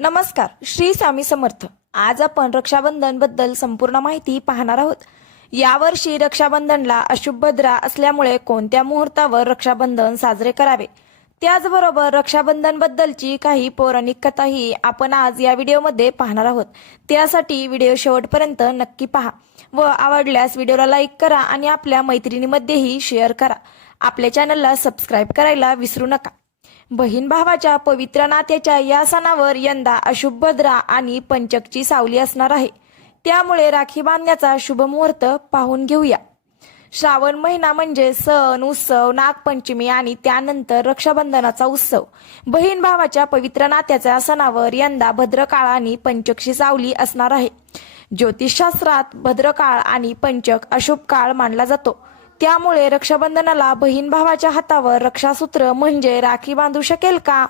नमस्कार, श्री स्वामी समर्थ। आज आपण रक्षाबंधन बद्दल संपूर्ण माहिती पाहणार आहोत। यावर्षी रक्षाबंधनला अशुभद्रा असल्यामुळे कोणत्या मुहूर्तावर रक्षाबंधन साजरे करावे, त्याचबरोबर रक्षाबंधन बद्दलची काही पौराणिक कथाही आपण आज या व्हिडिओमध्ये पाहणार आहोत। त्यासाठी व्हिडिओ शेवटपर्यंत नक्की पहा व आवडल्यास व्हिडिओला लाईक करा आणि आपल्या मैत्रिणींमध्येही शेअर करा। आपल्या चॅनलला सबस्क्राईब करायला विसरू नका। बहीण भावाच्या पवित्र नात्याच्या या सणावर यंदा अशुभद्रा आणि पंचकची सावली असणार आहे, त्यामुळे राखी बांधण्याचा शुभ मुहूर्त पाहून घेऊया। श्रावण महिना म्हणजे सण, उत्सव, नागपंचमी आणि त्यानंतर रक्षाबंधनाचा उत्सव। बहीण भावाच्या पवित्र नात्याच्या सणावर यंदा भद्रकाळ आणि पंचकची सावली असणार आहे। ज्योतिषशास्त्रात भद्रकाळ आणि पंचक अशुभ काळ मानला जातो, त्यामुळे रक्षाबंधनाला बहीण भावाच्या हातावर रक्षासूत्र म्हणजे राखी बांधू शकेल का,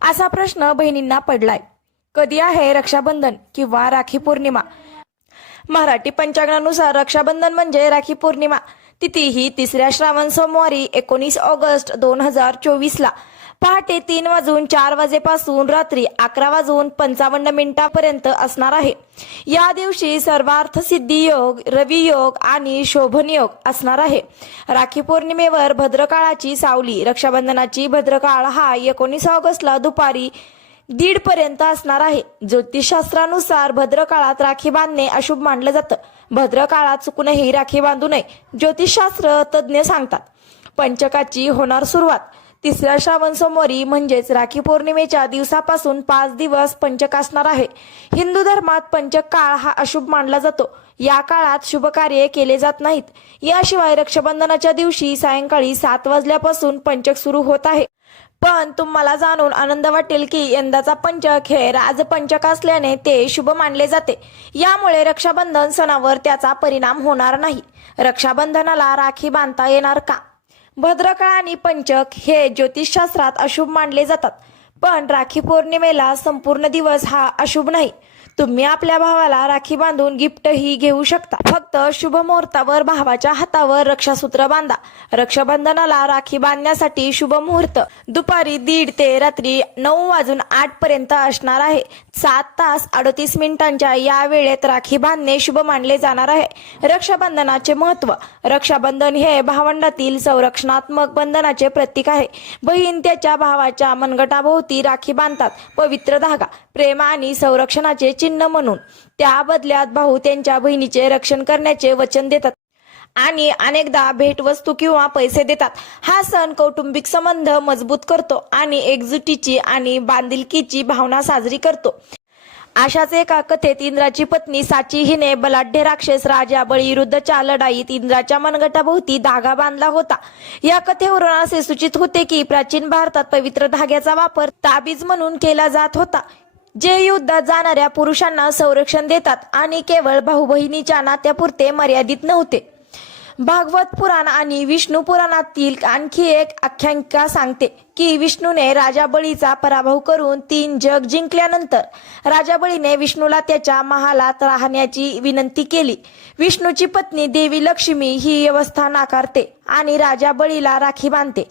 असा प्रश्न बहिणींना पडलाय। कधी आहे रक्षाबंधन किंवा राखी पौर्णिमा? मराठी पंचांगानुसार रक्षाबंधन म्हणजे राखी पौर्णिमा तिथी ही 3ऱ्या श्रावण सोमवारी 19 ऑगस्ट 2024 ला पहाटे 3:04 वाजेपासून रात्री 11:55 पर्यंत असणार आहे। या दिवशी सर्वार्थ सिद्धी योग, रवी योग आणि शोभन योग असणार आहे। राखी पौर्णिमेवर भद्रकाळाची सावली। रक्षाबंधनाची भद्रकाळ हा 19 ऑगस्टला दुपारी 1:30 पर्यंत असणार आहे। ज्योतिषशास्त्रानुसार भद्रकाळात राखी बांधणे अशुभ मानलं जातं। भद्रकाळात चुकूनही राखी बांधू नये, ज्योतिषशास्त्र तज्ज्ञ सांगतात। पंचकाची होणार सुरुवात 3ऱ्या श्रावण सोमवारी म्हणजेच राखी पौर्णिमेच्या दिवसापासून 5 दिवस पंचक असणार आहे। हिंदू धर्मात पंचक काळ हा अशुभ मानला जातो। या काळात शुभ कार्य केले जात नाहीत। याशिवाय रक्षाबंधनाच्या दिवशी सायंकाळी 7 वाजल्यापासून पंचक सुरू होत आहे। पण तुम्हाला जाणून आनंद वाटेल की यंदाचा पंचक हे राजपंचक असल्याने ते शुभ मानले जाते, यामुळे रक्षाबंधन सणावर त्याचा परिणाम होणार नाही। रक्षाबंधनाला राखी बांधता येणार का? भद्रकाळ आणि पंचक हे ज्योतिषशास्त्रात अशुभ मानले जातात, पण राखी पौर्णिमेला संपूर्ण दिवस हा अशुभ नाही। तुम्ही आपल्या भावाला राखी बांधून गिफ्टही घेऊ शकता। फक्त शुभ मुहूर्तावर भावाच्या हातावर रक्षासूत्र बांधा। रक्षाबंधनाला राखी बांधण्यासाठी शुभ मुहूर्त दुपारी 1:30 ते रात्री 9:08 पर्यंत असणार आहे। 7 तास 38 मिनिटांच्या या वेळेत राखी बांधणे शुभ मानले जाणार आहे। रक्षाबंधनाचे महत्त्व। रक्षाबंधन हे भावंडातील संरक्षणात्मक बंधनाचे प्रतीक आहे। बहीण त्याच्या भावाच्या मनगटाभोवती राखी बांधतात, पवित्र धागा, प्रेम आणि संरक्षणाचे चिन्ह म्हणून। त्या बदल्यात भाऊ त्यांच्या बहिणीचे रक्षण करण्याचे वचन देतात आणि अनेकदा भेटवस्तू किंवा पैसे देतात। हा सण कौटुंबिक संबंध मजबूत करतो आणि एकजुटीची आणि बांधिलकीची भावना साजरी करतो। अशाच एका कथेत इंद्राची पत्नी साची हिने बलाढ्य राक्षस राजा बळी विरुद्धच्या लढाईत इंद्राच्या मनगटाभोवती धागा बांधला होता। या कथेवरून असे सूचित होते की प्राचीन भारतात पवित्र धाग्याचा वापर ताबीज म्हणून केला जात होता, जे युद्धात जाणाऱ्या पुरुषांना संरक्षण देतात आणि केवळ भाऊ बहिणीच्या नात्यापुरते मर्यादित नव्हते। भागवत पुराण आणि विष्णू पुराणातील आणखी एक आख्यायिका सांगते की विष्णूने राजा बळीचा पराभव करून 3 जग जिंकल्यानंतर राजा बळीने विष्णूला त्याच्या महालात राहण्याची विनंती केली। विष्णूची पत्नी देवी लक्ष्मी ही व्यवस्था नाकारते आणि राजा बळीला राखी बांधते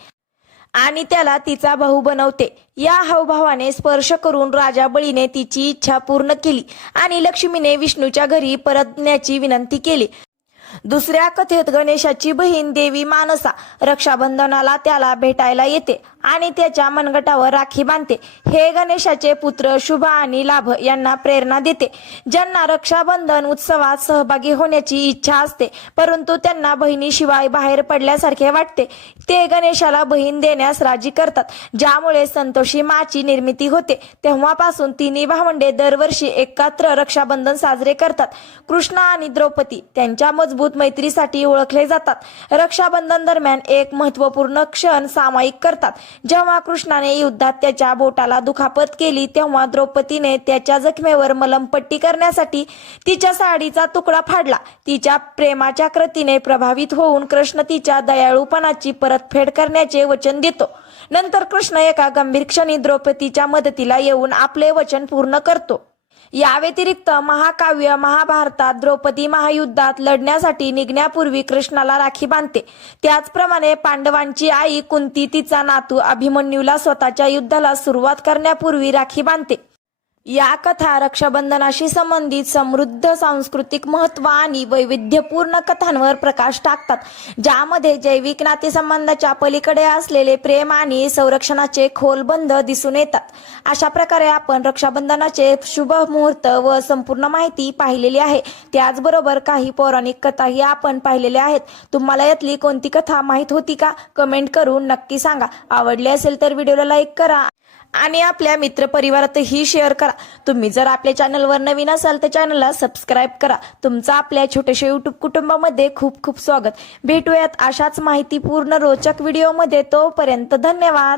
आणि त्याला तिचा भाऊ बनवते। या हावभावाने स्पर्श करून राजा बळीने तिची इच्छा पूर्ण केली आणि लक्ष्मीने विष्णूच्या घरी परतण्याची विनंती केली। दुसऱ्या कथेत गणेशाची बहीण देवी मानसा रक्षाबंधनाला त्याला भेटायला येते आणि त्याच्या मनगटावर राखी बांधते। हे गणेशाचे पुत्र शुभ आणि लाभ यांना प्रेरणा देते, ज्यांना रक्षाबंधन उत्सवात सहभागी होण्याची इच्छा असते परंतु त्यांना बहिणीशिवाय बाहेर पडल्यासारखे वाटते। ते गणेशाला बहीण देण्यास राजी करतात, ज्यामुळे संतोषी माची निर्मिती होते। तेव्हापासून तिन्ही भावंडे दरवर्षी एकत्र रक्षाबंधन साजरे करतात। कृष्ण आणि द्रौपदी त्यांच्या मजबूत मैत्रीसाठी ओळखले जातात। रक्षाबंधन दरम्यान एक महत्त्वपूर्ण क्षण सामायिक करतात। जेव्हा कृष्णाने युद्धात त्याच्या बोटाला दुखापत केली तेव्हा द्रौपदीने त्याच्या जखमेवर मलमपट्टी करण्यासाठी तिच्या साडीचा तुकडा फाडला। तिच्या प्रेमाच्या कृतीने प्रभावित होऊन कृष्ण तिच्या दयाळूपणाची परतफेड करण्याचे वचन देतो। नंतर कृष्ण एका गंभीर क्षणी द्रौपदीच्या मदतीला येऊन आपले वचन पूर्ण करतो। या व्यतिरिक्त महाकाव्य महाभारतात द्रौपदी महायुद्धात लढण्यासाठी निघण्यापूर्वी कृष्णाला राखी बांधते। त्याचप्रमाणे पांडवांची आई कुंती तिचा नातू अभिमन्यूला स्वतःच्या युद्धाला सुरुवात करण्यापूर्वी राखी बांधते। या कथा रक्षाबंधनाशी संबंधित समृद्ध सांस्कृतिक महत्त्व आणि वैविध्यपूर्ण कथांवर प्रकाश टाकतात, ज्यामध्ये जैविक नातेसंबंधाच्या पलीकडे असलेले प्रेम आणि संरक्षणाचे खोल बंध दिसून येतात. अशा प्रकारे आपण रक्षाबंधनाचे शुभ मुहूर्त व संपूर्ण माहिती पाहिलेली आहे. त्याचबरोबर काही पौराणिक कथाही आपण पाहिलेल्या आहेत. तुम्हाला यातली कोणती कथा माहीत होती का? कमेंट करून नक्की सांगा. आवडली असेल तर व्हिडिओला लाईक करा आणि आपल्या मित्रपरिवारातही शेअर करा. तुम्ही जर आपल्या चॅनलवर नवीन असाल तर चॅनलला सबस्क्राईब करा. तुमचं आपल्या छोट्याशा यूट्यूब कुटुंबामध्ये खूप खूप स्वागत. भेटूयात अशाच माहितीपूर्ण रोचक व्हिडिओमध्ये. तोपर्यंत धन्यवाद.